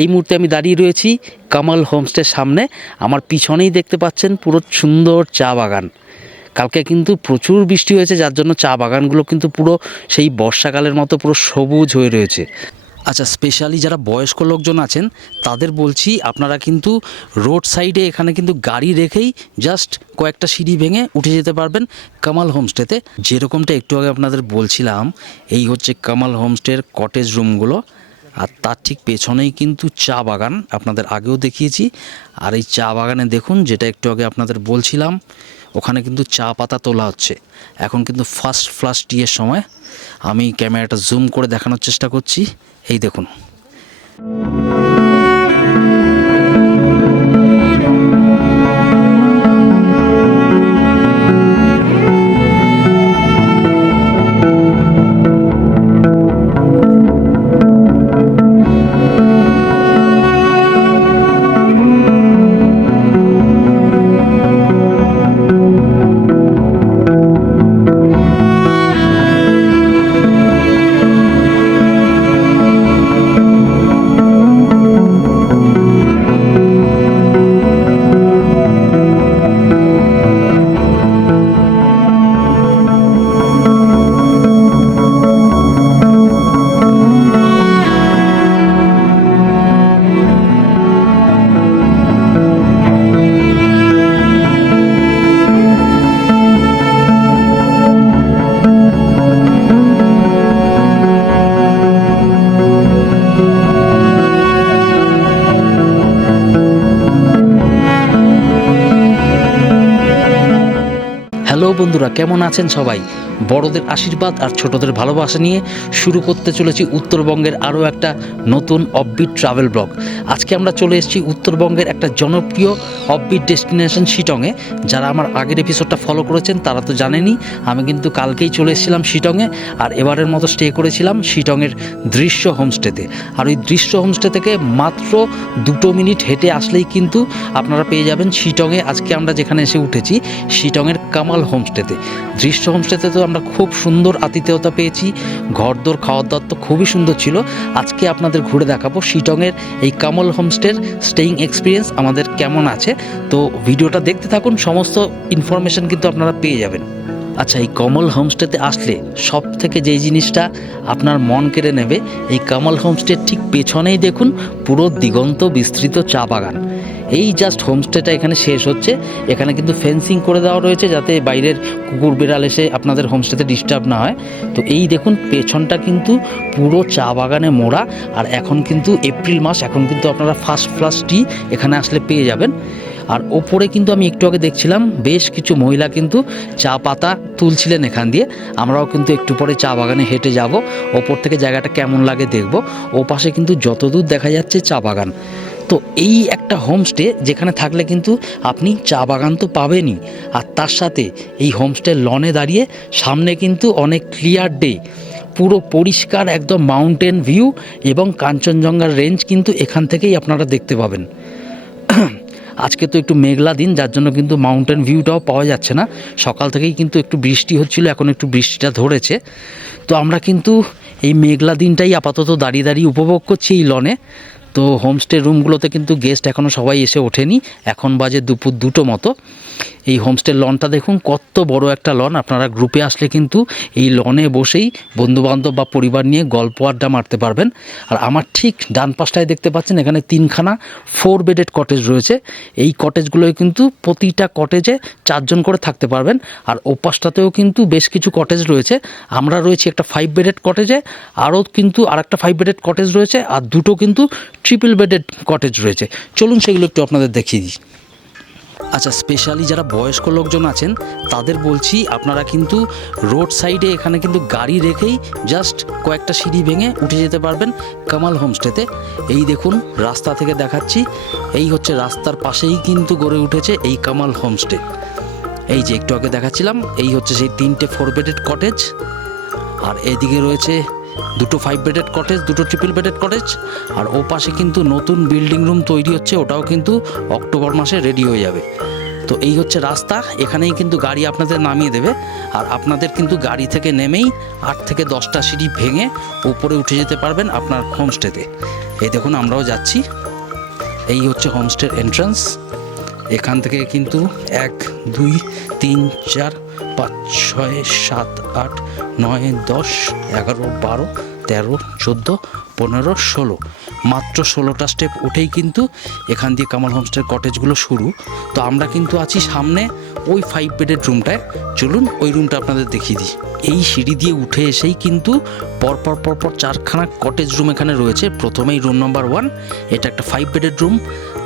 এই মুহূর্তে আমি দাঁড়িয়ে রয়েছি কামাল হোমস্টের সামনে। আমার পিছনেই দেখতে পাচ্ছেন পুরো সুন্দর চা বাগান। কালকে কিন্তু প্রচুর বৃষ্টি হয়েছে, যার জন্য চা বাগানগুলো কিন্তু পুরো সেই বর্ষাকালের মতো পুরো সবুজ হয়ে রয়েছে। আচ্ছা, স্পেশালি যারা বয়স্ক লোকজন আছেন তাদের বলছি, আপনারা কিন্তু রোড সাইডে এখানে কিন্তু গাড়ি রেখেই জাস্ট কয়েকটা সিঁড়ি ভেঙে উঠে যেতে পারবেন কামাল হোমস্টেতে। যেরকমটা একটু আগে আপনাদের বলছিলাম, এই হচ্ছে কামাল হোমস্টের কটেজ রুমগুলো, আর তার ঠিক পেছনেই কিন্তু চা বাগান, আপনাদের আগেও দেখিয়েছি। আর এই চা বাগানে দেখুন, যেটা একটু আগে আপনাদের বলছিলাম, ওখানে কিন্তু চা পাতা তোলা হচ্ছে। এখন কিন্তু ফার্স্ট ফ্লাশ টিয়ের সময়। আমি ক্যামেরাটা জুম করে দেখানোর চেষ্টা করছি। এই দেখুন, হ্যালো বন্ধুরা, কেমন আছেন সবাই? বড়দের আশীর্বাদ আর ছোটদের ভালোবাসা নিয়ে শুরু করতে চলেছি উত্তরবঙ্গের আরও একটা নতুন অফবিট ট্রাভেল ব্লগ। আজকে আমরা চলে এসেছি উত্তরবঙ্গের একটা জনপ্রিয় অফবিট ডেস্টিনেশন শিটংয়ে। যারা আমার আগের এপিসোডটা ফলো করেছেন তারা তো জানেনই, আমি কিন্তু কালকেই চলে এসেছিলাম শিটংয়ে, আর এবারের মতো স্টে করেছিলাম শিটংয়ের দৃশ্য হোমস্টেতে। আর ওই দৃশ্য হোমস্টে থেকে মাত্র 2 মিনিট হেঁটে আসলেই কিন্তু আপনারা পেয়ে যাবেন শিটংয়ে আজকে আমরা যেখানে এসে উঠেছি, শিটংয়ের কামাল হোমস্টেতে। দৃশ্য হোমস্টেতে তো আমরা খুব সুন্দর আতিথেয়তা পেয়েছি, ঘরদোর খাওয়ার দাওয়ার তো খুবই সুন্দর ছিল। আজকে আপনাদের ঘুরে দেখাবো শিটংয়ের এই কামাল হোমস্টের স্টেইং এক্সপিরিয়েন্স আমাদের কেমন আছে। তো ভিডিওটা দেখতে থাকুন, সমস্ত ইনফরমেশন কিন্তু আপনারা পেয়ে যাবেন। আচ্ছা, এই কমল হোমস্টেতে আসলে সব থেকে যেই জিনিসটা আপনার মন কেড়ে নেবে, এই কামাল হোমস্টের ঠিক পেছনেই দেখুন পুরো দিগন্ত বিস্তৃত চা বাগান। এই জাস্ট হোমস্টেটা এখানে শেষ হচ্ছে। এখানে কিন্তু ফেন্সিং করে দেওয়া রয়েছে যাতে বাইরের কুকুর বিড়াল এসে আপনাদের হোমস্টেতে ডিস্টার্ব না হয়। তো এই দেখুন পেছনটা কিন্তু পুরো চা বাগানে মোড়া। আর এখন কিন্তু এপ্রিল মাস, এখন কিন্তু আপনারা ফার্স্ট ফ্লাশ টি এখানে আসলে পেয়ে যাবেন। আর ওপরে কিন্তু আমি একটু আগে দেখছিলাম বেশ কিছু মহিলা কিন্তু চা পাতা তুলছিলেন এখান দিয়ে। আমরাও কিন্তু একটু পরে চা বাগানে হেঁটে যাব, ওপর থেকে জায়গাটা কেমন লাগে দেখব। ও পাশে কিন্তু যতদূর দেখা যাচ্ছে চা বাগান। তো এই একটা হোমস্টে যেখানে থাকলে কিন্তু আপনি চা বাগান তো পাবেনই, আর তার সাথে এই হোমস্টের লনে দাঁড়িয়ে সামনে কিন্তু অনেক ক্লিয়ার ডে, পুরো পরিষ্কার একদম মাউন্টেন ভিউ এবং কাঞ্চনজঙ্ঘার রেঞ্জ কিন্তু এখান থেকেই আপনারা দেখতে পাবেন। আজকে তো একটু মেঘলা দিন, যার জন্য কিন্তু মাউন্টেন ভিউটাও পাওয়া যাচ্ছে না। সকাল থেকেই কিন্তু একটু বৃষ্টি হচ্ছিল, এখন একটু বৃষ্টিটা ধরেছে। তো আমরা কিন্তু এই মেঘলা দিনটাই আপাতত দাঁড়িয়ে দাঁড়িয়ে উপভোগ করছি এই লনে। তো হোমস্টে রুমগুলোতে কিন্তু গেস্ট এখনও সবাই এসে ওঠেনি, এখন বাজে দুপুর 2টো মতো। এই হোমস্টের লনটা দেখুন কত বড় একটা লন। আপনারা গ্রুপে আসলে কিন্তু এই লনে বসেই বন্ধুবান্ধব বা পরিবার নিয়ে গল্প আড্ডা মারতে পারবেন। আর আমার ঠিক ডান পাশটায় দেখতে পাচ্ছেন এখানে 3খানা 4 বেডেড কটেজ রয়েছে। এই কটেজগুলোয় কিন্তু প্রতিটা কটেজে 4 জন করে থাকতে পারবেন। আর ওপাশটাতেও কিন্তু বেশ কিছু কটেজ রয়েছে। আমরা রয়েছি একটা 5 বেডেড কটেজে, আরও কিন্তু আরেকটা 5 বেডেড কটেজ রয়েছে, আর 2টো কিন্তু ট্রিপল বেডেড কটেজ রয়েছে। চলুন সেগুলো একটু আপনাদের দেখিয়ে দিই। আচ্ছা, স্পেশালি যারা বয়স্ক লোকজন আছেন তাদের বলছি, আপনারা কিন্তু রোড সাইডে এখানে কিন্তু গাড়ি রেখেই জাস্ট কয়েকটা সিঁড়ি ভেঙে উঠে যেতে পারবেন কামাল হোমস্টেতে। এই দেখুন রাস্তা থেকে দেখাচ্ছি, এই হচ্ছে রাস্তার পাশেই কিন্তু গড়ে উঠেছে এই কামাল হোমস্টে। এই যে একটু আগে দেখাচ্ছিলাম, এই হচ্ছে সেই 3টে 4 বেডেড কটেজ, আর এদিকে রয়েছে 2টো 5 বেডেড কটেজ, 2টো ট্রিপল বেডেড কটেজ। আর ও পাশে কিন্তু নতুন বিল্ডিং রুম তৈরি হচ্ছে, ওটাও কিন্তু অক্টোবর মাসে রেডি হয়ে যাবে। তো এই হচ্ছে রাস্তা, এখানেই কিন্তু গাড়ি আপনাদের নামিয়ে দেবে। আর আপনাদের কিন্তু গাড়ি থেকে নেমেই 8 থেকে 10টা সিঁড়ি ভেঙে উপরে উঠে যেতে পারবেন আপনার হোমস্টেতে। এই দেখুন আমরাও যাচ্ছি। এই হচ্ছে হোমস্টের এন্ট্রান্স। এখান থেকে কিন্তু 1 2 3 4 5 6 7 8 9 10 11 12 13 14 15 16, মাত্র 16টা স্টেপ উঠেই কিন্তু এখান দিয়ে কামাল হোমস্টের কটেজগুলো শুরু। তো আমরা কিন্তু আছি সামনে ওই 5 বেডের রুমটায়। চলুন ওই রুমটা আপনাদের দেখিয়ে দিই। এই সিঁড়ি দিয়ে উঠে এসেই কিন্তু পরপর 4খানা কটেজ রুম এখানে রয়েছে। প্রথমেই রুম নাম্বার 1, এটা একটা 5 বেডের রুম।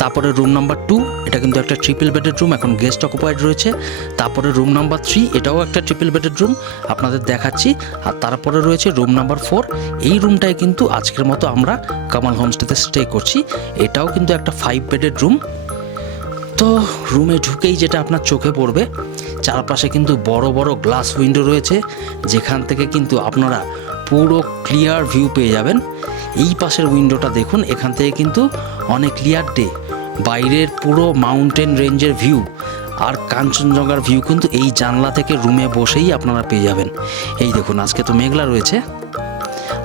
তারপরে রুম নাম্বার 2, এটা কিন্তু একটা ট্রিপল বেডের রুম, এখন গেস্ট অকুপাইড রয়েছে। তারপরে রুম নাম্বার 3, এটাও একটা ট্রিপল বেডের রুম, আপনাদের দেখাচ্ছি। আর তারপরে রয়েছে রুম নাম্বার 4। এই রুমটায় কিন্তু আজকের মতো আমরা কামাল হোমস্টেতে স্টে করছি। এটাও কিন্তু একটা 5 বেডের রুম। তো রুমে ঢুকেই যেটা আপনার চোখে পড়বে, চারপাশে কিন্তু বড় বড় গ্লাস উইন্ডো রয়েছে, যেখান থেকে কিন্তু আপনারা পুরো ক্লিয়ার ভিউ পেয়ে যাবেন। এই পাশের উইন্ডোটা দেখুন, এখান থেকে কিন্তু অনেক ক্লিয়ার ডে, বাইরের পুরো মাউন্টেন রেঞ্জের ভিউ আর কাঞ্চনজঙ্ঘার ভিউ কিন্তু এই জানলা থেকে রুমে বসেই আপনারা পেয়ে যাবেন। এই দেখুন আজকে তো মেঘলা রয়েছে।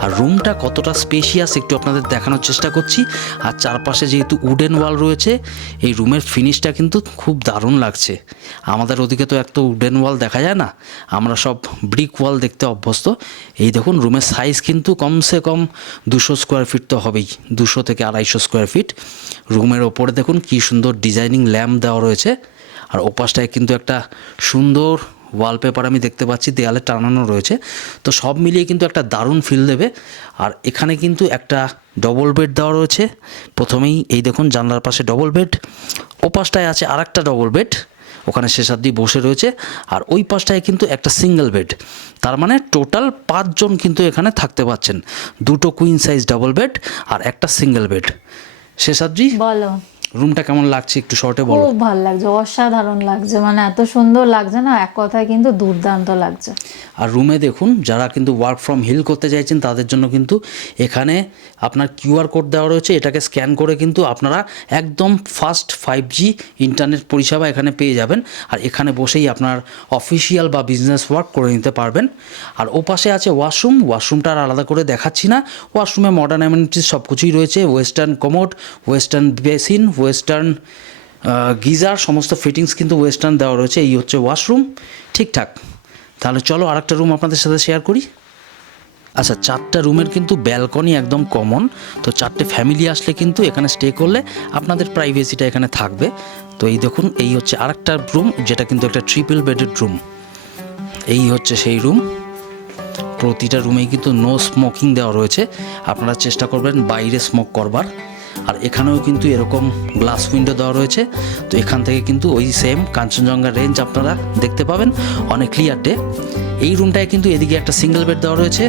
আর রুমটা কতটা স্পেশিয়াস একটু আপনাদের দেখানোর চেষ্টা করছি। আর চারপাশে যেহেতু উডেন ওয়াল রয়েছে, এই রুমের ফিনিশটা কিন্তু খুব দারুণ লাগছে। আমাদের ওদিকে তো এত উডেন ওয়াল দেখা যায় না, আমরা সব ব্রিক ওয়াল দেখতে অভ্যস্ত। এই দেখুন রুমের সাইজ কিন্তু কমসে কম 200 স্কোয়ার ফিট তো হবেই, 200 থেকে 250 স্কোয়ার ফিট। রুমের ওপরে দেখুন কী সুন্দর ডিজাইনিং ল্যাম্প দেওয়া রয়েছে। আর ওপাশটায় কিন্তু একটা সুন্দর ওয়ালপেপার আমি দেখতে পাচ্ছি দেয়ালে টানানো রয়েছে। তো সব মিলিয়ে কিন্তু একটা দারুণ ফিল দেবে। আর এখানে কিন্তু একটা ডবল বেড দেওয়া রয়েছে। প্রথমেই এই দেখুন জানলার পাশে ডবল বেড, ও পাশটায় আছে আর একটা ডবল বেড, ওখানে শেষাদ্রি বসে রয়েছে। আর ওই পাশটায় কিন্তু একটা সিঙ্গেল বেড। তার মানে টোটাল 5 জন কিন্তু এখানে থাকতে পাচ্ছেন। 2টো কুইন সাইজ ডাবল বেড আর একটা সিঙ্গেল বেড। শেষাদ্রি বলো, রুমটা কেমন লাগছে একটু শর্টে বলো। খুব ভালো লাগছে, অসাধারণ লাগছে, মানে এত সুন্দর লাগছে না, এক কথায় কিন্তু দুর্দান্ত লাগছে। আর রুমে দেখুন যারা কিন্তু ওয়ার্ক ফ্রম হিল করতে চাইছেন তাদের জন্য কিন্তু এখানে আপনার কিউআর কোড দেওয়া রয়েছে। এটাকে স্ক্যান করে কিন্তু আপনারা একদম ফাস্ট 5G ইন্টারনেট পরিষেবা এখানে পেয়ে যাবেন। আর এখানে বসেই আপনার অফিসিয়াল বা বিজনেস ওয়ার্ক করে নিতে পারবেন। আর ওপাশে আছে ওয়াশরুম, ওয়াশরুমটা আর আলাদা করে দেখাচ্ছি না। ওয়াশরুমে মডার্ন অ্যামেনিটিস সব কিছুই রয়েছে, western commode, western basin, western geyser, সমস্ত ফিটিংস কিন্তু ওয়েস্টার্ন দেওয়া রয়েছে। এই হচ্ছে ওয়াশরুম, ঠিকঠাক। তাহলে চলো আরেকটা রুম আপনাদের সাথে শেয়ার করি। আচ্ছা, 4টা রুমের কিন্তু ব্যালকনি একদম কমন। তো 4টে ফ্যামিলি আসলে কিন্তু এখানে স্টে করলে আপনাদের প্রাইভেসিটা এখানে থাকবে। তো এই দেখুন এই হচ্ছে আরেকটা রুম, যেটা কিন্তু একটা ট্রিপল বেডেড রুম। এই হচ্ছে সেই রুম। প্রতিটা রুমেই কিন্তু নো স্মোকিং দেওয়া রয়েছে, আপনারা চেষ্টা করবেন বাইরে স্মোক করবার। আর এখানেও কিন্তু এরকম গ্লাস উইন্ডো দেওয়া রয়েছে। তো এখান থেকে কিন্তু ওই সেম কাঞ্চনজঙ্ঘা রেঞ্জ আপনারা দেখতে পাবেন অনেক ক্লিয়ার ডে। এই রুমটায় কিন্তু এদিকে একটা সিঙ্গেল বেড দেওয়া রয়েছে,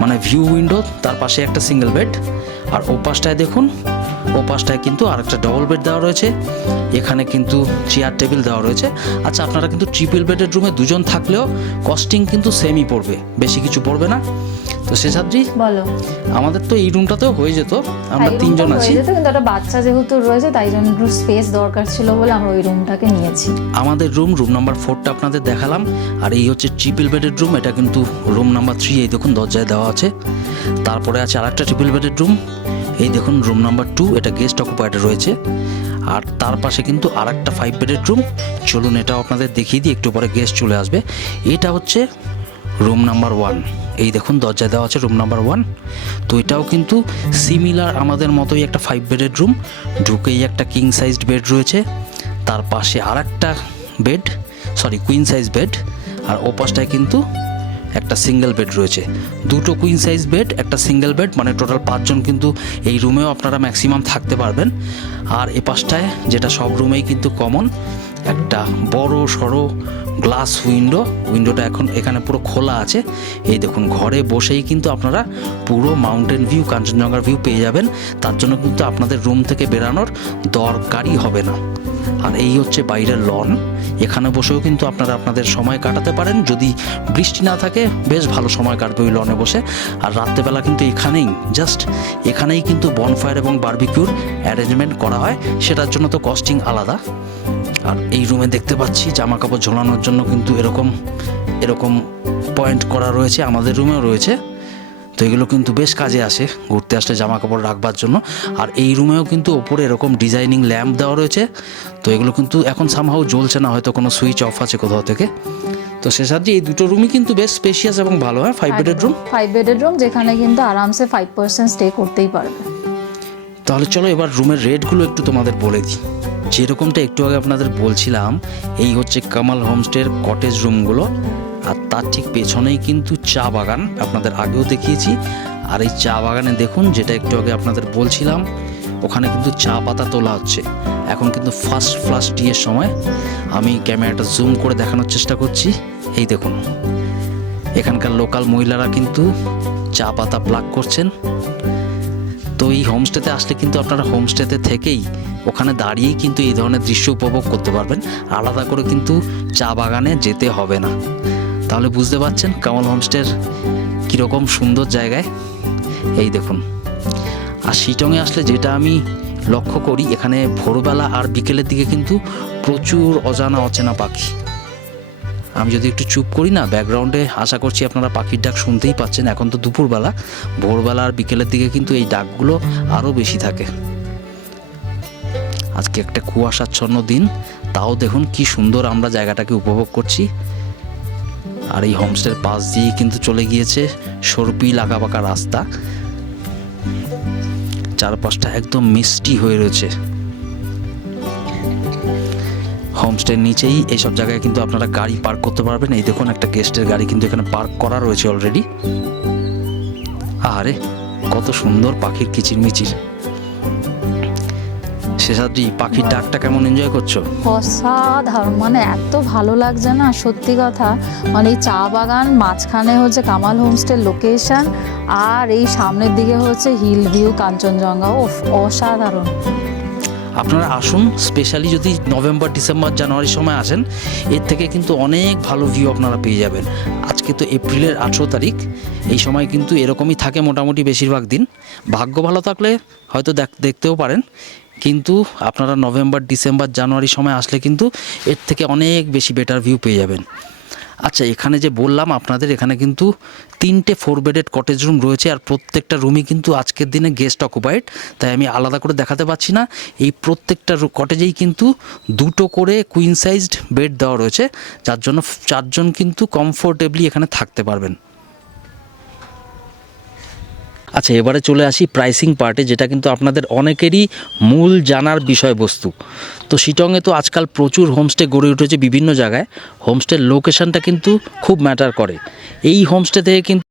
মানে ভিউ উইন্ডো, তার পাশে একটা সিঙ্গেল বেড। আর ও পাশটায় দেখুন, ও পাশটায় কিন্তু আরেকটা ডবল বেড দেওয়া রয়েছে। এখানে কিন্তু চেয়ার টেবিল দেওয়া রয়েছে। আচ্ছা, আপনারা কিন্তু ট্রিপল বেডের রুমে 2 জন থাকলেও কস্টিং কিন্তু সেমই পড়বে, বেশি কিছু পড়বে না। তো শেষাদ্রি বলো, আমাদের তো এই রুমটাতেও হয়ে যেত, আমরা 3 জন আছি। কিন্তু একটা বাচ্চা যেহেতু রয়েছে তাই জন্য একটু স্পেস দরকার ছিল বলে আমরা ওই রুমটাকে নিয়েছি। আমাদের রুম নাম্বার 4টা আপনাদের দেখালাম। আর এই হচ্ছে ট্রিপল বেডের রুম, এটা কিন্তু রুম নাম্বার 3। এই দেখুন দরজায় দেওয়া আছে। তারপরে আছে আরেকটা ট্রিপল বেডের রুম, এই দেখুন রুম নাম্বার 2, এটা গেস্ট অকুপাইড রয়েছে। আর তার পাশে কিন্তু আরেকটা 5 বেডের রুম। চলুন এটাও আপনাদের দেখিয়ে দিই, একটু পরে গেস্ট চলে আসবে। এটা হচ্ছে রুম নাম্বার 1, এই দেখুন দরজায় দেওয়া আছে রুম নাম্বার 1। তো এটাও কিন্তু সিমিলার আমাদের মতোই একটা 5 বেডের রুম। ঢুকেই একটা কিং সাইজড বেড রয়েছে, তার পাশে আর একটা bed, sorry queen size bed. আর ও পাশটায় কিন্তু একটা সিঙ্গেল বেড রয়েছে। 2টো কুইন সাইজ বেড, একটা সিঙ্গেল বেড, মানে টোটাল 5 জন কিন্তু এই রুমেও আপনারা ম্যাক্সিমাম থাকতে পারবেন। আর এ পাশটায় যেটা সব রুমেই কিন্তু কমন, একটা বড় সড়ো গ্লাস উইন্ডো। উইন্ডোটা এখন এখানে পুরো খোলা আছে। এই দেখুন ঘরে বসেই কিন্তু আপনারা পুরো মাউন্টেন ভিউ, কাঞ্চনজঙ্ঘার ভিউ পেয়ে যাবেন। তার জন্য কিন্তু আপনাদের রুম থেকে বেরানোর দরকারই হবে না। আর এই হচ্ছে বাইরের লন, এখানে বসেও কিন্তু আপনারা আপনাদের সময় কাটাতে পারেন। যদি বৃষ্টি না থাকে বেশ ভালো সময় কাটবে ওই লনে বসে। আর রাত্রেবেলা কিন্তু এখানেই কিন্তু বনফায়ার এবং বারবিকিউর অ্যারেঞ্জমেন্ট করা হয়, সেটার জন্য তো কস্টিং আলাদা। আর এই রুমে দেখতে পাচ্ছি জামা কাপড় ঝোলানোর জন্য কিন্তু এরকম এরকম পয়েন্ট করা রয়েছে, আমাদের রুমেও রয়েছে। তো এগুলো কিন্তু বেশ কাজে আসে ঘুরতে আসলে জামা কাপড় রাখবার জন্য। আর এই রুমেও কিন্তু ওপরে এরকম ডিজাইনিং ল্যাম্প দেওয়া রয়েছে। তো এগুলো কিন্তু এখন সামহাও জ্বলছে না, হয়তো কোনো সুইচ অফ আছে কোথাও থেকে। তো শেষাদ্রি এই দুটো রুমই কিন্তু বেশ স্পেশিয়াস এবং ভালো। 5 বেডের রুম, 5 বেডের রুম, যেখানে কিন্তু আরামসে 5% স্টে করতেই পারবে। তাহলে চলো এবার রুমের রেটগুলো একটু তোমাদের বলে দিই। যেরকমটা একটু আগে আপনাদের বলছিলাম, এই হচ্ছে কামাল হোমস্টের কটেজ রুমগুলো। আর তার ঠিক পেছনেই কিন্তু চা বাগান, আপনাদের আগেও দেখিয়েছি। আর এই চা বাগানে দেখুন, যেটা একটু আগে আপনাদের বলছিলাম, ওখানে কিন্তু চা পাতা তোলা হচ্ছে। এখন কিন্তু ফার্স্ট ফ্লাশ টিয়ের সময়। আমি ক্যামেরাটা জুম করে দেখানোর চেষ্টা করছি। এই দেখুন, এখানকার লোকাল মহিলারা কিন্তু চা পাতা প্লাগ করছেন। তো এই হোমস্টেতে আসলে কিন্তু আপনারা হোমস্টেতে থেকেই ওখানে দাঁড়িয়েই কিন্তু এই ধরনের দৃশ্য উপভোগ করতে পারবেন, আলাদা করে কিন্তু চা বাগানে যেতে হবে না। তাহলে বুঝতে পারছেন কামাল হোমস্টের কীরকম সুন্দর জায়গায়। এই দেখুন, আর শিটংয়ে আসলে যেটা আমি লক্ষ্য করি, এখানে ভোরবেলা আর বিকেলের দিকে কিন্তু প্রচুর অজানা অচেনা পাখি। আমি যদি একটু চুপ করি না, ব্যাকগ্রাউন্ডে আশা করছি আপনারা পাখির ডাক শুনতেই পাচ্ছেন। এখন তো দুপুরবেলা, ভোরবেলা আর বিকেলের দিকে কিন্তু এই ডাকগুলো আরও বেশি থাকে। আজকে একটা কুয়াশাচ্ছন্ন দিন, তাও দেখুন কি সুন্দর আমরা জায়গাটাকে উপভোগ করছি। আর এই হোমস্টের পাশ দিয়ে কিন্তু চলে গিয়েছে সরপিল আঁকাবাঁকা রাস্তা, চারপাশটা একদম মিষ্টি হয়ে রয়েছে। হোমস্টের নিচেই এইসব জায়গায় কিন্তু আপনারা গাড়ি পার্ক করতে পারবেন। এই দেখুন, একটা গেস্টের গাড়ি কিন্তু এখানে পার্ক করা রয়েছে অলরেডি। আরে কত সুন্দর পাখির কিচিরমিচির। শেষাদ্রি, পাখির ডাকটা কেমন এনজয় করছো? অসাধারণ, মানে এত ভালো লাগছে না, সত্যি কথা। মানে এই চা বাগান, মাঝখানে হচ্ছে কামাল হোমস্টের লোকেশন, আর এই সামনের দিকে হচ্ছে হিল ভিউ, কাঞ্চনজঙ্ঘা। ওফ, অসাধারণ। আপনারা আসুন, স্পেশালি যদি নভেম্বর, ডিসেম্বর, জানুয়ারির সময় আসেন, এর থেকে কিন্তু অনেক ভালো ভিউ আপনারা পেয়ে যাবেন। আজকে তো এপ্রিলের 18 তারিখ, এই সময় কিন্তু এরকমই থাকে মোটামুটি বেশিরভাগ দিন। ভাগ্য ভালো থাকলে হয়তো দেখতেও পারেন, কিন্তু আপনারা নভেম্বর, ডিসেম্বর, জানুয়ারির সময় আসলে কিন্তু এর থেকে অনেক বেশি বেটার ভিউ পেয়ে যাবেন। আচ্ছা, এখানে যে বললাম আপনাদের, এখানে কিন্তু 3টে 4 বেডেড কটেজ রুম রয়েছে। আর প্রত্যেকটা রুমই কিন্তু আজকের দিনে গেস্ট অকুপাইড, তাই আমি আলাদা করে দেখাতে পারছি না। এই প্রত্যেকটা কটেজেই কিন্তু 2টো করে কুইন সাইজড বেড দেওয়া রয়েছে, যার জন্য 4 জন কিন্তু কমফোর্টেবলি এখানে থাকতে পারবেন। আচ্ছা, এবারে চলে আসি প্রাইসিং পার্টে, যেটা কিন্তু আপনাদের অনেকেরই মূল জানার বিষয়বস্তু। তো শিটংয়ে তো আজকাল প্রচুর হোমস্টে গড়ে উঠেছে বিভিন্ন জায়গায়। হোমস্টের লোকেশনটা কিন্তু খুব ম্যাটার করে। এই হোমস্টে থেকে কিন্তু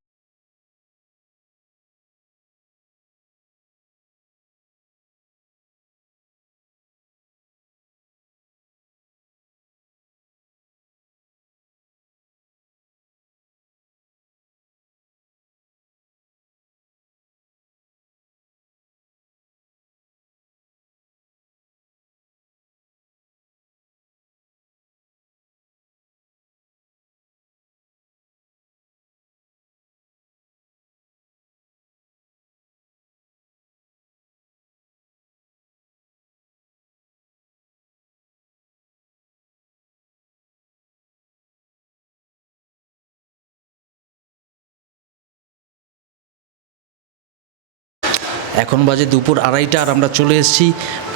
এখন বাজে দুপুর 2:30, আর আমরা চলে এসেছি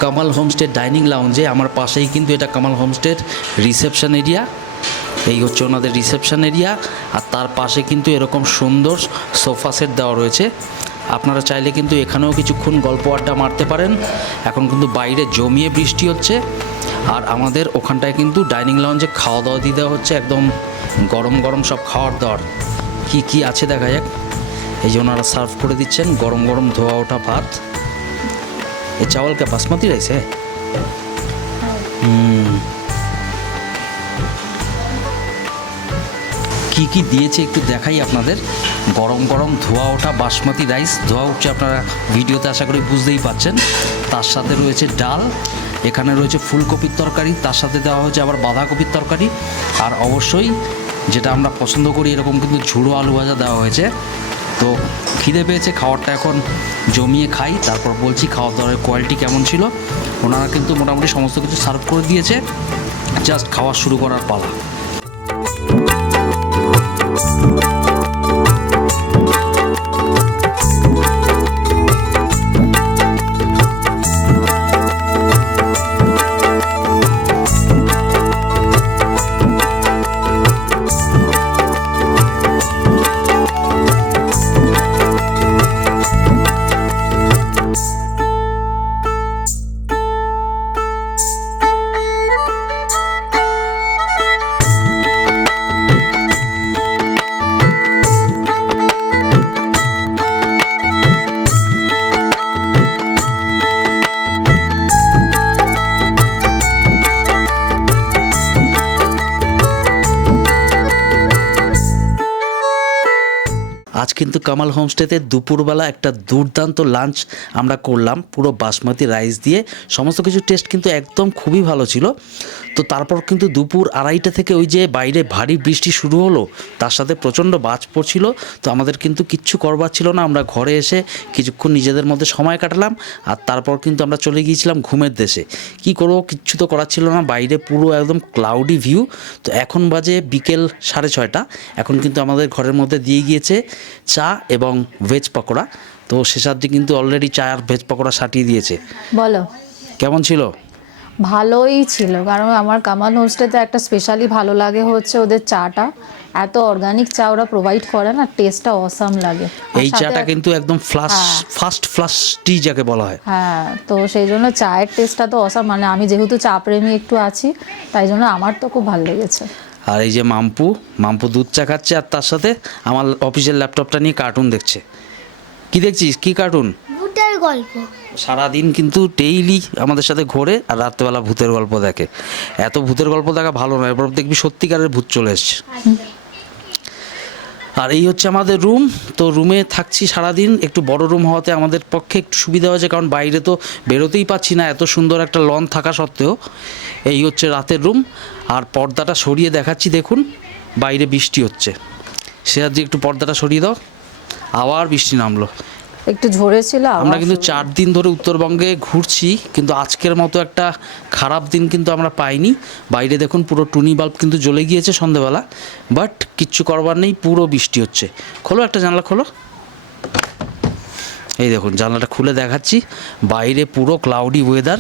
কামাল হোমস্টের ডাইনিং লাউঞ্জে। আমার পাশেই কিন্তু এটা কামাল হোমস্টের রিসেপশন এরিয়া। এই হচ্ছে ওনাদের রিসেপশন এরিয়া, আর তার পাশে কিন্তু এরকম সুন্দর সোফা সেট দেওয়া রয়েছে। আপনারা চাইলে কিন্তু এখানেও কিছুক্ষণ গল্প আড্ডা মারতে পারেন। এখন কিন্তু বাইরে জমিয়ে বৃষ্টি হচ্ছে, আর আমাদের ওখানটায় কিন্তু ডাইনিং লাউঞ্জে খাওয়া দাওয়া দিয়ে দেওয়া হচ্ছে, একদম গরম গরম সব খাওয়ার দাওয়ার। কী কী আছে দেখা যাক। এই যে ওনারা সার্ভ করে দিচ্ছেন গরম গরম ধোয়া ওঠা ভাত। এই চাওয়ালকে বাসমতি রাইস হ্যাঁ। কী কী দিয়েছে একটু দেখাই আপনাদের। গরম গরম ধোয়া ওঠা বাসমতি রাইস, ধোয়া উঠছে, আপনারা ভিডিওতে আশা করি বুঝতেই পাচ্ছেন। তার সাথে রয়েছে ডাল, এখানে রয়েছে ফুলকপির তরকারি, তার সাথে দেওয়া হয়েছে আবার বাঁধাকপির তরকারি, আর অবশ্যই যেটা আমরা পছন্দ করি এরকম কিন্তু ঝুড়ো আলু ভাজা দেওয়া হয়েছে। তো খিদে পেয়েছে, খাবারটা এখন জমিয়ে খাই, তারপর বলছি খাওয়া দাওয়ার কোয়ালিটি কেমন ছিল। ওনারা কিন্তু মোটামুটি সমস্ত কিছু সার্ভ করে দিয়েছে, জাস্ট খাওয়া শুরু করার পালা। আজ কিন্তু কামাল হোমস্টেতে দুপুরবেলা একটা দুর্দান্ত লাঞ্চ আমরা করলাম, পুরো বাসমতি রাইস দিয়ে। সমস্ত কিছু টেস্ট কিন্তু একদম খুবই ভালো ছিল। তো তারপর কিন্তু দুপুর 2:30 থেকে ওই যে বাইরে ভারী বৃষ্টি শুরু হলো, তার সাথে প্রচণ্ড বাজ পড়ছিল। তো আমাদের কিন্তু কিচ্ছু করবার ছিল না, আমরা ঘরে এসে কিছুক্ষণ নিজেদের মধ্যে সময় কাটালাম, আর তারপর কিন্তু আমরা চলে গিয়েছিলাম ঘুমের দেশে। কি করবো, কিচ্ছু তো করার ছিল না, বাইরে পুরো একদম ক্লাউডি ভিউ। তো এখন বাজে বিকেল 6:30। এখন কিন্তু আমাদের ঘরের মধ্যে দিয়ে গিয়েছে চা এবং ভেজ পকোড়া। তো শেষাদ্রি কিন্তু অলরেডি চা আর ভেজ পকোড়া সাটিয়ে দিয়েছে। বলো কেমন ছিল? ভালোই ছিল, কারণ আমার কামাল হোমস্টেতে একটা স্পেশালি ভালো লাগে হচ্ছে ওদের চাটা। এত অর্গানিক চা ওরা প্রোভাইড করে না, টেস্টটা অসাম লাগে। আর এই সাথে- চাটা কিন্তু একদম ফার্স্ট ফ্লাশ টি যাকে বলা হয়। হ্যাঁ, তো সেই জন্য চায়ের টেস্টটা তো অসাম। মানে আমি যেহেতু চা প্রেমী একটু আছি, তাই জন্য আমার তো খুব ভালো লেগেছে। আর এই যে মাম্পু দুধ চা খাচ্ছে, আর তার সাথে আমার অফিসের ল্যাপটপটা নিয়ে কার্টুন দেখছে। কি দেখছিস, কি কার্টুন? ভূতের গল্প। সারাদিন কিন্তু ডেইলি আমাদের সাথে ঘোরে, আর রাত্রেবেলা ভূতের গল্প দেখে। এত ভূতের গল্প দেখা ভালো নয়, এরপর দেখবি সত্যিকারের ভূত চলে এসছে। আর এই হচ্ছে আমাদের রুম। তো রুমে থাকছি সারাদিন, একটু বড় রুম হওয়াতে আমাদের পক্ষে একটু সুবিধা হয়েছে, কারণ বাইরে তো বেরোতেই পাচ্ছি না এত সুন্দর একটা লন থাকা সত্ত্বেও। এই হচ্ছে রাতের রুম। আর পর্দাটা সরিয়ে দেখাচ্ছি, দেখুন বাইরে বৃষ্টি হচ্ছে। সে আজ একটু পর্দাটা সরিয়ে দাও, আবার বৃষ্টি নামলো। একটু ঝরেছিল। আমরা কিন্তু 4 দিন ধরে উত্তরবঙ্গে ঘুরছি, কিন্তু আজকের মতো একটা খারাপ দিন কিন্তু আমরা পাইনি। বাইরে দেখুন পুরো টুনি বাল্ব কিন্তু জ্বলে গিয়েছে সন্ধেবেলা, বাট কিচ্ছু করবার নেই, পুরো বৃষ্টি হচ্ছে। খোলো একটা জানলা, খোলো। এই দেখুন জানলাটা খুলে দেখাচ্ছি, বাইরে পুরো ক্লাউডি ওয়েদার।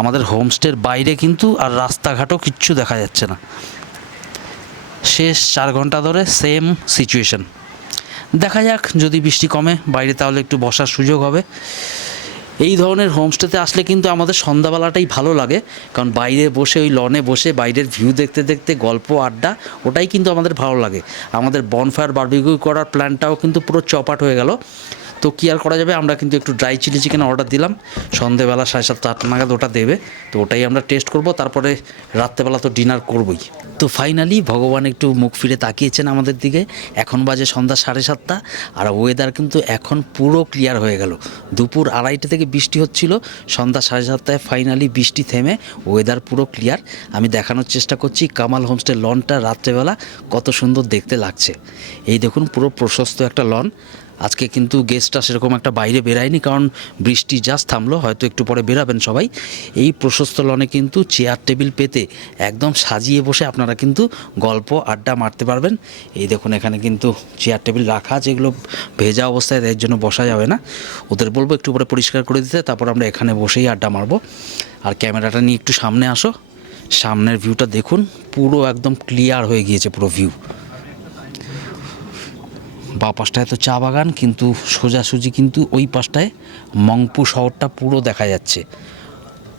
আমাদের হোমস্টের বাইরে কিন্তু আর রাস্তাঘাটও কিচ্ছু দেখা যাচ্ছে না। শেষ 4 ঘন্টা ধরে সেম সিচুয়েশন। দেখা যাক, যদি বৃষ্টি কমে বাইরে তাহলে একটু বসার সুযোগ হবে। এই ধরনের হোমস্টেতে আসলে কিন্তু আমাদের সন্ধ্যাবেলাটাই ভালো লাগে, কারণ বাইরে বসে ওই লনে বসে বাইরের ভিউ দেখতে দেখতে গল্প আড্ডা, ওটাই কিন্তু আমাদের ভালো লাগে। আমাদের বনফায়ার বারবিকিউ করার প্ল্যানটাও কিন্তু পুরো চপাট হয়ে গেল। তো কী আর করা যাবে, আমরা কিন্তু একটু ড্রাই চিলি চিকেন অর্ডার দিলাম। সন্ধেবেলা 7:30-8 নাগাদ ওটা দেবে, তো ওটাই আমরা টেস্ট করব। তারপরে রাত্রেবেলা তো ডিনার করবই। তো ফাইনালি ভগবান একটু মুখ ফিরে তাকিয়েছেন আমাদের দিকে। এখন বাজে সন্ধ্যা 7:30, আর ওয়েদার কিন্তু এখন পুরো ক্লিয়ার হয়ে গেল। দুপুর 2:30 থেকে বৃষ্টি হচ্ছিল, সন্ধ্যা 7:30 ফাইনালি বৃষ্টি থেমে ওয়েদার পুরো ক্লিয়ার। আমি দেখানোর চেষ্টা করছি কামাল হোমস্টের লনটা রাত্রেবেলা কত সুন্দর দেখতে লাগছে। এই দেখুন পুরো প্রশস্ত একটা লন। আজকে কিন্তু গেস্টরা সেরকম একটা বাইরে বেরায়নি, কারণ বৃষ্টি জাস্ট থামলো, হয়তো একটু পরে বেরাবেন সবাই। এই প্রশস্ত লনে কিন্তু চেয়ার টেবিল পেতে একদম সাজিয়ে বসে আপনারা কিন্তু গল্প আড্ডা মারতে পারবেন। এই দেখুন এখানে কিন্তু চেয়ার টেবিল রাখা আছে, এগুলো ভেজা অবস্থায় এর জন্য বসা যাবে না। ওদের বলবো একটু পরে পরিষ্কার করে দিতে, তারপর আমরা এখানে বসেই আড্ডা মারবো। আর ক্যামেরাটা নিয়ে একটু সামনে আসো, সামনের ভিউটা দেখুন, পুরো একদম ক্লিয়ার হয়ে গিয়েছে পুরো ভিউ। বা পাশটায় তো চা বাগান, কিন্তু সোজাসুজি কিন্তু ওই পাশটায় মংপু শহরটা পুরো দেখা যাচ্ছে।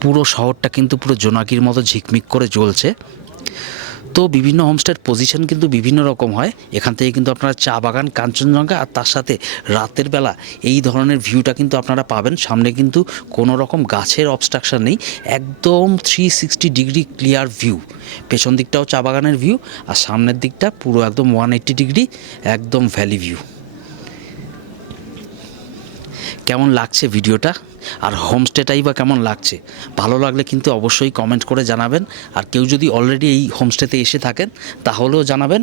পুরো শহরটা কিন্তু পুরো জোনাকির মতো ঝিকমিক করে জ্বলছে। তো বিভিন্ন হোমস্টের পজিশন কিন্তু বিভিন্ন রকম হয়। এখান থেকে কিন্তু আপনারা চা বাগান, কাঞ্চনজঙ্ঘা, আর তার সাথে রাতের বেলা এই ধরনের ভিউটা কিন্তু আপনারা পাবেন। সামনে কিন্তু কোনো রকম গাছের অবস্ট্রাকশন নেই, একদম 360 ডিগ্রি ক্লিয়ার ভিউ। পেছন দিকটাও চা বাগানের ভিউ, আর সামনের দিকটা পুরো একদম 180 ডিগ্রি একদম ভ্যালি ভিউ। কেমন লাগছে ভিডিওটা, আর হোমস্টেটাই বা কেমন লাগছে? ভালো লাগলে কিন্তু অবশ্যই কমেন্ট করে জানাবেন। আর কেউ যদি অলরেডি এই হোমস্টেতে এসে থাকেন তাহলেও জানাবেন।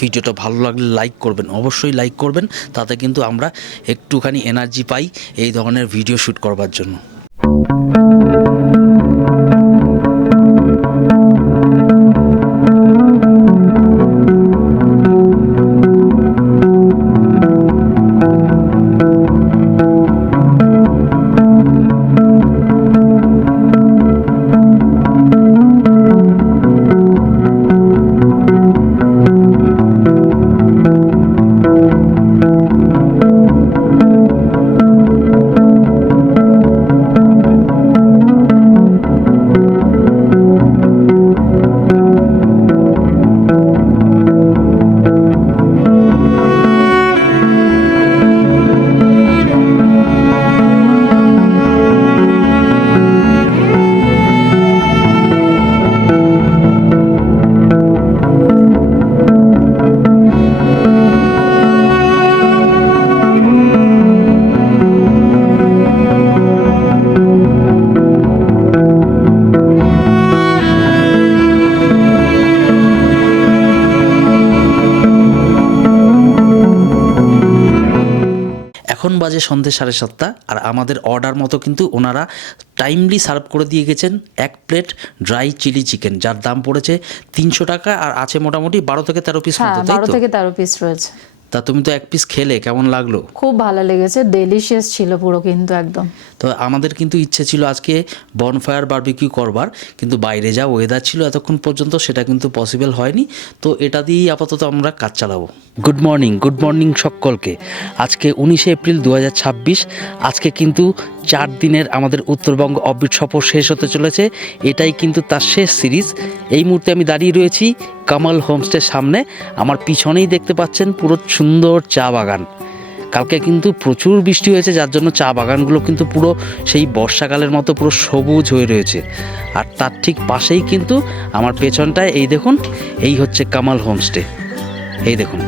ভিডিওটা ভালো লাগলে লাইক করবেন, অবশ্যই লাইক করবেন, তাতে কিন্তু আমরা একটুখানি এনার্জি পাই এই ধরনের ভিডিও শ্যুট করবার জন্য। এখন বাজে সন্ধ্যে 7:30 আর আমাদের অর্ডার মতো কিন্তু ওনারা টাইমলি সার্ভ করে দিয়ে গেছেন 1 প্লেট ড্রাই চিলি চিকেন, যার দাম পড়েছে 300 টাকা আর আছে মোটামুটি 12 থেকে 13 পিস মতো, তাই 12 তো? থেকে 13 পিস রয়েছে। তা তুমি তো 1 পিস খেলে, কেমন লাগলো? খুব ভালো লেগেছে, ডেলিশিয়াস ছিল পুরো কিন্তু একদম। তো আমাদের কিন্তু ইচ্ছে ছিল আজকে বনফায়ার বারবিকিউ করবার, কিন্তু বাইরে যা ওয়েদার ছিল এতক্ষণ পর্যন্ত সেটা কিন্তু পসিবল হয়নি, তো এটা দিয়েই আপাতত আমরা কাজ চালাবো। গুড মর্নিং সকলকে। আজকে 19 এপ্রিল 2026। আজকে কিন্তু 4 দিনের আমাদের উত্তরবঙ্গ অফবিট সফর শেষ হতে চলেছে, এটাই কিন্তু তার শেষ সিরিজ। এই মুহূর্তে আমি দাঁড়িয়ে রয়েছি কামাল হোমস্টের সামনে, আমার পিছনেই দেখতে পাচ্ছেন পুরো সুন্দর চা বাগান। কালকে কিন্তু প্রচুর বৃষ্টি হয়েছে, যার জন্য চা বাগানগুলো কিন্তু পুরো সেই বর্ষাকালের মতো পুরো সবুজ হয়ে রয়েছে। আর তার ঠিক পাশেই কিন্তু আমার পেছনটায় এই দেখুন, এই হচ্ছে কামাল হোমস্টে, এই দেখুন।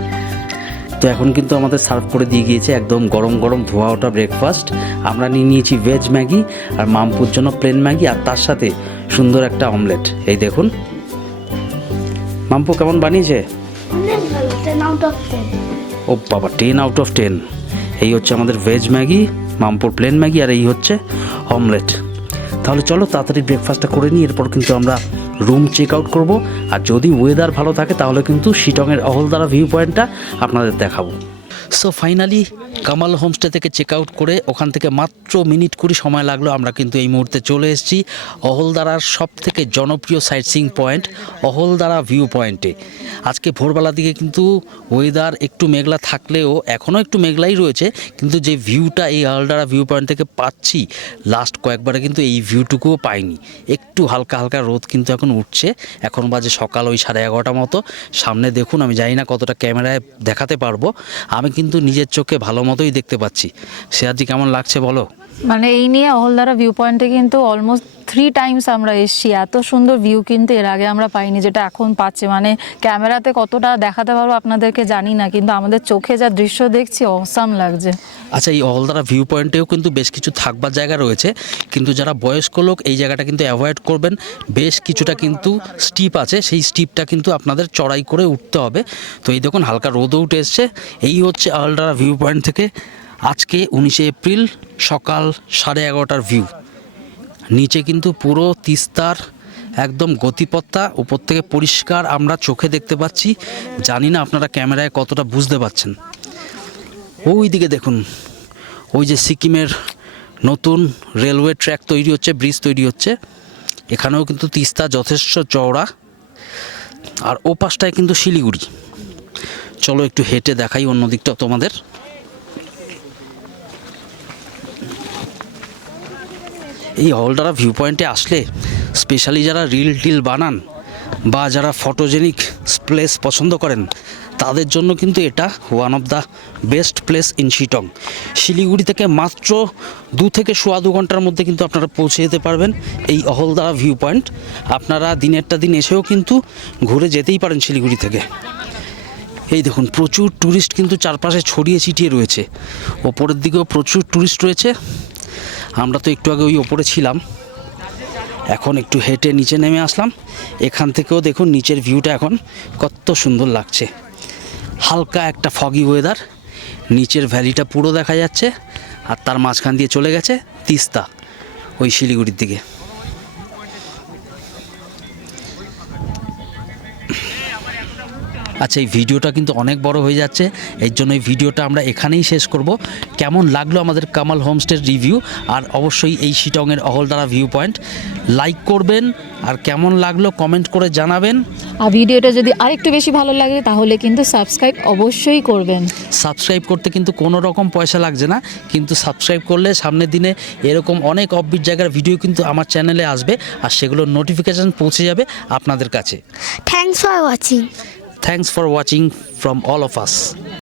তো এখন কিন্তু আমাদের সার্ভ করে দিয়ে গিয়েছে একদম গরম গরম ধোয়া ওঠা ব্রেকফাস্ট। আমরা নিয়ে নিয়েছি ভেজ ম্যাগি আর মামপুর জন্য প্লেন ম্যাগি, আর তার সাথে সুন্দর একটা অমলেট। এই দেখুন মাম্পু কেমন বানিয়েছে? ও বাবা, 10 আউট অফ 10। এই হচ্ছে আমাদের veg Maggi, Mampur plane Maggi, আর এই হচ্ছে অমলেট। তাহলে চলো তাড়াতাড়ি ব্রেকফাস্টটা করে নিই, এরপর কিন্তু আমরা রুম চেক আউট করবো। আর যদি ওয়েদার ভালো থাকে তাহলে কিন্তু শিটংয়ের অহলদারা ভিউ পয়েন্টটা আপনাদের দেখাবো। সো ফাইনালি কামাল হোমস্টে থেকে চেক আউট করে ওখান থেকে মাত্র মিনিট 20 সময় লাগলো, আমরা কিন্তু এই মুহূর্তে চলে এসেছি অহলদারার সবথেকে জনপ্রিয় site seeing point Ahaldara view পয়েন্টে। আজকে ভোরবেলার দিকে কিন্তু ওয়েদার একটু মেঘলা থাকলেও এখনও একটু মেঘলাই রয়েছে, কিন্তু যে ভিউটা এই অহলদারা ভিউ পয়েন্ট থেকে পাচ্ছি লাস্ট কয়েকবারে কিন্তু এই ভিউটুকুও পাইনি। একটু হালকা হালকা রোদ কিন্তু এখন উঠছে, এখন বাজে সকাল ওই 11:30 মতো। সামনে দেখুন, আমি জানি না কতটা ক্যামেরায় দেখাতে পারবো, আমি কিন্তু নিজের চোখে ভালো মতোই দেখতে পাচ্ছি। শেয়ারজি কেমন লাগছে বলো? মানে এই নিয়ে অহলদারা ভিউ পয়েন্টে কিন্তু অলমোস্ট 3 টাইমস আমরা এসেছি। এত সুন্দর ভিউ কিন্তু এর আগে আমরা পাইনি, যেটা এখন পাচ্ছি। মানে ক্যামেরাতে কতটা দেখাতে পারবো আপনাদেরকে জানি না, কিন্তু আমাদের চোখে যা দৃশ্য দেখছি অসাম লাগছে। আচ্ছা, এই অহলদারা ভিউ পয়েন্টেও কিন্তু বেশ কিছু থাকবার জায়গা রয়েছে, কিন্তু যারা বয়স্ক লোক এই জায়গাটা কিন্তু অ্যাভয়েড করবেন। বেশ কিছুটা কিন্তু স্টিপ আছে, সেই স্টিপটা কিন্তু আপনাদের চড়াই করে উঠতে হবে। তো এই দেখুন হালকা রোদও উঠে এসছে। এই হচ্ছে অহলদারা ভিউ পয়েন্ট থেকে আজকে 19 এপ্রিল সকাল 11:30 ভিউ। নিচে কিন্তু পুরো তিস্তার একদম গতিপথটা উপর থেকে পরিষ্কার আমরা চোখে দেখতে পাচ্ছি। জানি না আপনারা ক্যামেরায় কতটা বুঝতে পারছেন। ওই দিকে দেখুন, ওই যে সিকিমের নতুন রেলওয়ে ট্র্যাক তৈরি হচ্ছে, ব্রিজ তৈরি হচ্ছে। এখানেও কিন্তু তিস্তা যথেষ্ট চওড়া, আর ও পাশটায় কিন্তু শিলিগুড়ি। চলো একটু হেঁটে দেখাই অন্য দিকটা তোমাদের। এই অহলদারা ভিউ পয়েন্টে আসলে স্পেশালি যারা রিল টিল বানান বা যারা ফটোজেনিক প্লেস পছন্দ করেন তাদের জন্য কিন্তু এটা one of the best place in Sittong. Siliguri থেকে মাত্র 2 থেকে 2.25 ঘন্টার মধ্যে কিন্তু আপনারা পৌঁছে যেতে পারবেন এই অহলদারা ভিউ পয়েন্ট। আপনারা দিনেরটা দিন এসেও কিন্তু ঘুরে যেতেই পারেন শিলিগুড়ি থেকে। এই দেখুন প্রচুর ট্যুরিস্ট কিন্তু চারপাশে ছড়িয়ে ছিটিয়ে রয়েছে, ওপরের দিকেও প্রচুর ট্যুরিস্ট রয়েছে। আমরা তো একটু আগে ওই ওপরে ছিলাম, এখন একটু হেঁটে নিচে নেমে আসলাম। এখান থেকেও দেখুন নিচের ভিউটা এখন কত সুন্দর লাগছে। হালকা একটা ফগি ওয়েদার, নিচের ভ্যালিটা পুরো দেখা যাচ্ছে, আর তার মাঝখান দিয়ে চলে গেছে তিস্তা ওই শিলিগুড়ির দিকে। আচ্ছা, এই ভিডিওটা কিন্তু অনেক বড় হয়ে যাচ্ছে, এর জন্য এই ভিডিওটা আমরা এখানেই শেষ করব। কেমন লাগলো আমাদের কামাল হোমস্টের রিভিউ, আর অবশ্যই এই শিটংয়ের অহলদারা ভিউ পয়েন্ট লাইক করবেন, আর কেমন লাগলো কমেন্ট করে জানাবেন। আর ভিডিওটা যদি আরেকটু বেশি ভালো লাগে তাহলে কিন্তু সাবস্ক্রাইব অবশ্যই করবেন। সাবস্ক্রাইব করতে কিন্তু কোনো রকম পয়সা লাগছে না, কিন্তু সাবস্ক্রাইব করলে সামনের দিনে এরকম অনেক অফবিট জায়গার ভিডিও কিন্তু আমার চ্যানেলে আসবে, আর সেগুলোর নোটিফিকেশান পৌঁছে যাবে আপনাদের কাছে। Thanks for watching. Thanks for watching from all of us.